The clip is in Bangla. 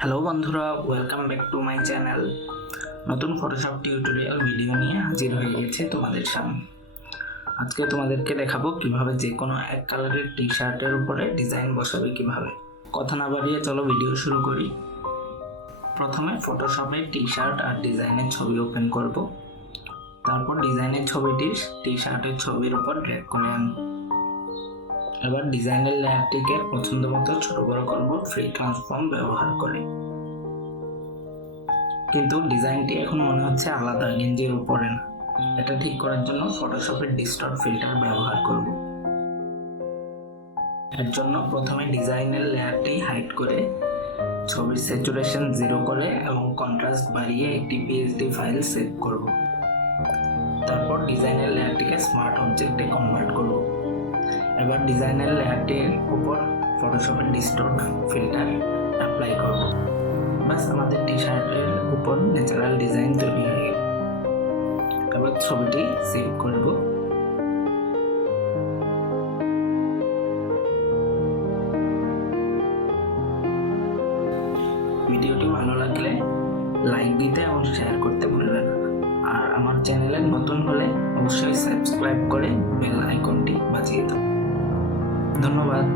হ্যালো বন্ধুরা, welcome back to my channel. নতুন ফটোশপ টিউটোরিয়াল ভিডিও নিয়ে হাজির হয়ে গেছে তোমাদের সামনে। আজকে তোমাদেরকে দেখাবো কিভাবে যে কোনো এক কালারের টি শার্টের উপরে ডিজাইন বসাবে কিভাবে। কথা না বাড়িয়ে চলো ভিডিও শুরু করি। প্রথমে ফটোশপে টি শার্ট আর ডিজাইনের ছবি ওপেন করব। তারপর ডিজাইনের ছবিটি টি শার্টের ছবির উপর ড্র্যাগ করে আনব। এবার ডিজাইনের লেয়ারটিকে পছন্দ মতো ছোট বড় করব ফ্রি ট্রান্সফর্ম ব্যবহার করে। কিন্তু ডিজাইনটি এখন মনে হচ্ছে আলাদা, গেঞ্জির উপরে না। এটা ঠিক করার জন্য ফটোশপের ডিস্টর্ট ফিল্টার ব্যবহার করব। এর জন্য প্রথমে ডিজাইনের লেয়ারটি হাইড করে ছবির স্যাচুরেশন 0 করে এবং কন্ট্রাস্ট বাড়িয়ে একটি পিএসডি ফাইল সেভ করব। তারপর ডিজাইনের লেয়ারটিকে স্মার্ট অবজেক্টে কনভার্ট করব। এবার ডিজাইনের লেয়ারটির উপর ফটোশপের ডিস্টর্ট ফিল্টার অ্যাপ্লাই করব। বাস আমাদের টি শার্টের উপর ন্যাচারাল ডিজাইন তৈরি হয়ে গেল। এবার ছবিটি সেভ করব। ভিডিওটি ভালো লাগলে লাইক দিতে এবং শেয়ার করতে ভুলবেন না। আর আমার চ্যানেলে নতুন হলে অবশ্যই সাবস্ক্রাইব করে বেল আইকনটি বাজিয়ে দাও। ধন্যবাদ।